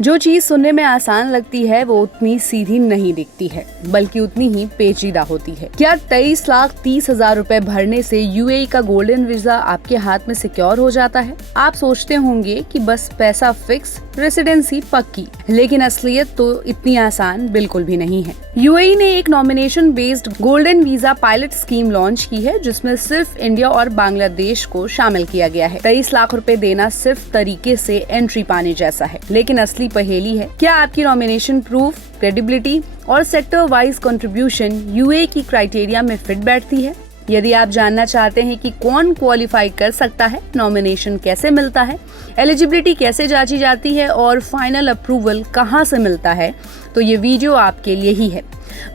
जो चीज सुनने में आसान लगती है वो उतनी सीधी नहीं दिखती है, बल्कि उतनी ही पेचीदा होती है। क्या 23,30,000 रुपए भरने से यूएई का गोल्डन वीजा आपके हाथ में सिक्योर हो जाता है? आप सोचते होंगे कि बस पैसा फिक्स, रेसिडेंसी पक्की, लेकिन असलियत तो इतनी आसान बिल्कुल भी नहीं है। यूएई ने एक nomination based golden visa pilot scheme launch की है, जिसमें सिर्फ इंडिया और बांग्लादेश को शामिल किया गया है। 23 लाख रुपए देना सिर्फ तरीके से एंट्री पाने जैसा है, लेकिन असली पहेली है, क्या आपकी नॉमिनेशन प्रूफ, क्रेडिबिलिटी और सेक्टर वाइज कंट्रीब्यूशन यूएई की क्राइटेरिया में फिट बैठती है? यदि आप जानना चाहते हैं कि कौन क्वालिफाई कर सकता है, नॉमिनेशन कैसे मिलता है, एलिजिबिलिटी कैसे जांची जाती है और फाइनल अप्रूवल कहां से मिलता है, तो ये वीडियो आपके लिए ही है।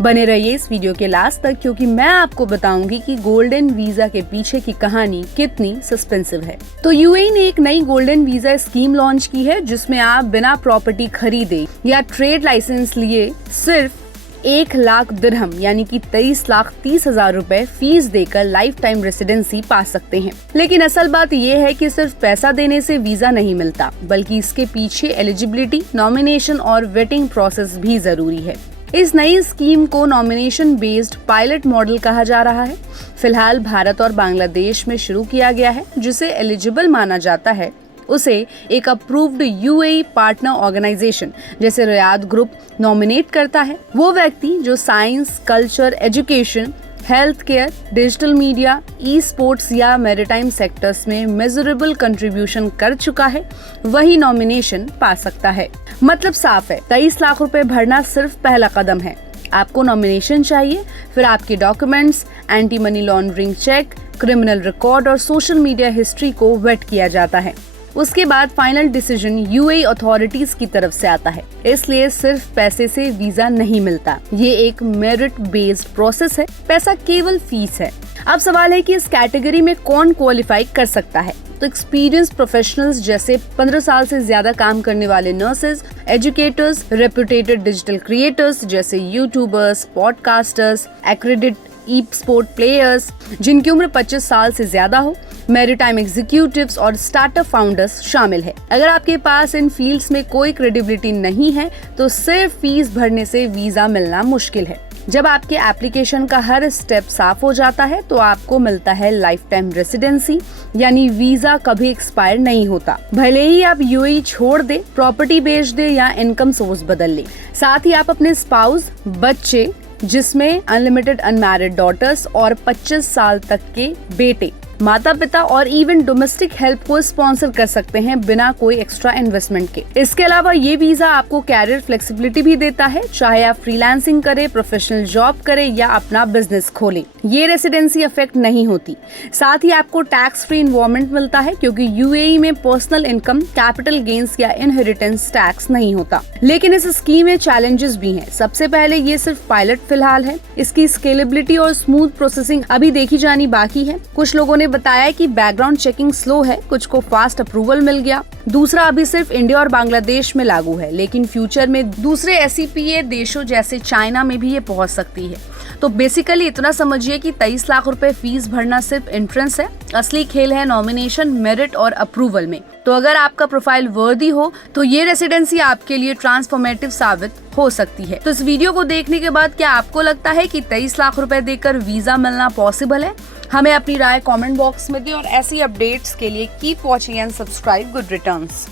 बने रहिए इस वीडियो के लास्ट तक, क्योंकि मैं आपको बताऊंगी कि गोल्डन वीजा के पीछे की कहानी कितनी सस्पेंसिव है। तो यूएई ने एक नई गोल्डन वीजा स्कीम लॉन्च की है, जिसमें आप बिना प्रॉपर्टी खरीदे या ट्रेड लाइसेंस लिए सिर्फ 1 लाख दिरहम यानी कि 23,30,000 रुपए फीस देकर लाइफ टाइम रेसिडेंसी पा सकते हैं। लेकिन असल बात ये है कि सिर्फ पैसा देने से वीजा नहीं मिलता, बल्कि इसके पीछे एलिजिबिलिटी, नॉमिनेशन और वेटिंग प्रोसेस भी जरूरी है। इस नई स्कीम को नॉमिनेशन बेस्ड पायलट मॉडल कहा जा रहा है। फिलहाल भारत और बांग्लादेश में शुरू किया गया है। जिसे एलिजिबल माना जाता है उसे एक अप्रूव्ड यूएई पार्टनर ऑर्गेनाइजेशन जैसे रियाद ग्रुप नॉमिनेट करता है। वो व्यक्ति जो science, culture, education, health care, digital media, e sports या मैरीटाइम सेक्टर्स में मेजरेबल कंट्रीब्यूशन कर चुका है, वही नॉमिनेशन पा सकता है। मतलब साफ है, 23 लाख रुपए भरना सिर्फ पहला कदम है। आपको नॉमिनेशन चाहिए, फिर आपके documents, anti money laundering check, criminal record और सोशल मीडिया हिस्ट्री को वेट किया जाता है। उसके बाद फाइनल डिसीजन यूएई अथॉरिटीज की तरफ से आता है। इसलिए सिर्फ पैसे से वीजा नहीं मिलता, ये एक मेरिट बेस्ड प्रोसेस है। पैसा केवल फीस है। अब सवाल है कि इस कैटेगरी में कौन क्वालिफाई कर सकता है। तो एक्सपीरियंस प्रोफेशनल्स जैसे 15 साल से ज्यादा काम करने वाले nurses, educators, reputed digital creators जैसे यूट्यूबर्स, पॉडकास्टर्स, एक्रेडिट ई स्पोर्ट प्लेयर्स जिनकी उम्र 25 साल से ज्यादा हो, मैरीटाइम एग्जीक्यूटिव्स और स्टार्टअप फाउंडर्स शामिल है। अगर आपके पास इन फील्ड्स में कोई क्रेडिबिलिटी नहीं है, तो सिर्फ फीस भरने से वीजा मिलना मुश्किल है। जब आपके एप्लीकेशन का हर स्टेप साफ हो जाता है, तो आपको मिलता है लाइफ टाइम रेसिडेंसी, यानी वीजा कभी एक्सपायर नहीं होता। भले ही आप यूएई छोड़ दे, प्रॉपर्टी बेच दे या इनकम सोर्स बदल ले। साथ ही आप अपने स्पाउस, बच्चे जिसमें अनलिमिटेड अनमैरिड डॉटर्स और 25 साल तक के बेटे, माता पिता और इवन डोमेस्टिक हेल्प को स्पॉन्सर कर सकते हैं बिना कोई एक्स्ट्रा इन्वेस्टमेंट के। इसके अलावा ये वीजा आपको कैरियर फ्लेक्सिबिलिटी भी देता है, चाहे आप फ्रीलांसिंग करें, प्रोफेशनल जॉब करें या अपना बिजनेस खोलें, ये रेसिडेंसी अफेक्ट नहीं होती। साथ ही आपको टैक्स फ्री एनवायरनमेंट मिलता है, क्योंकि यूएई में पर्सनल इनकम, कैपिटल गेन्स या इनहेरिटेंस टैक्स नहीं होता। लेकिन इस स्कीम में चैलेंजेस भी हैं। सबसे पहले ये सिर्फ पायलट फिलहाल है, इसकी स्केलेबिलिटी और स्मूथ प्रोसेसिंग अभी देखी जानी बाकी है। कुछ लोगों ने बताया कि बैकग्राउंड चेकिंग स्लो है, कुछ को फास्ट अप्रूवल मिल गया। दूसरा, अभी सिर्फ इंडिया और बांग्लादेश में लागू है, लेकिन फ्यूचर में दूसरे एससीपीए देशों जैसे चाइना में भी ये पहुंच सकती है। तो बेसिकली इतना समझिए कि 23 लाख रुपए फीस भरना सिर्फ एंट्रेंस है, असली खेल है नॉमिनेशन, मेरिट और अप्रूवल में। तो अगर आपका प्रोफाइल वर्दी हो, तो ये रेसिडेंसी आपके लिए ट्रांसफॉर्मेटिव साबित हो सकती है। तो इस वीडियो को देखने के बाद क्या आपको लगता है कि 23 लाख रुपए देकर वीजा मिलना पॉसिबल है? हमें अपनी राय कमेंट बॉक्स में दें और ऐसी अपडेट्स के लिए keep watching and subscribe good returns.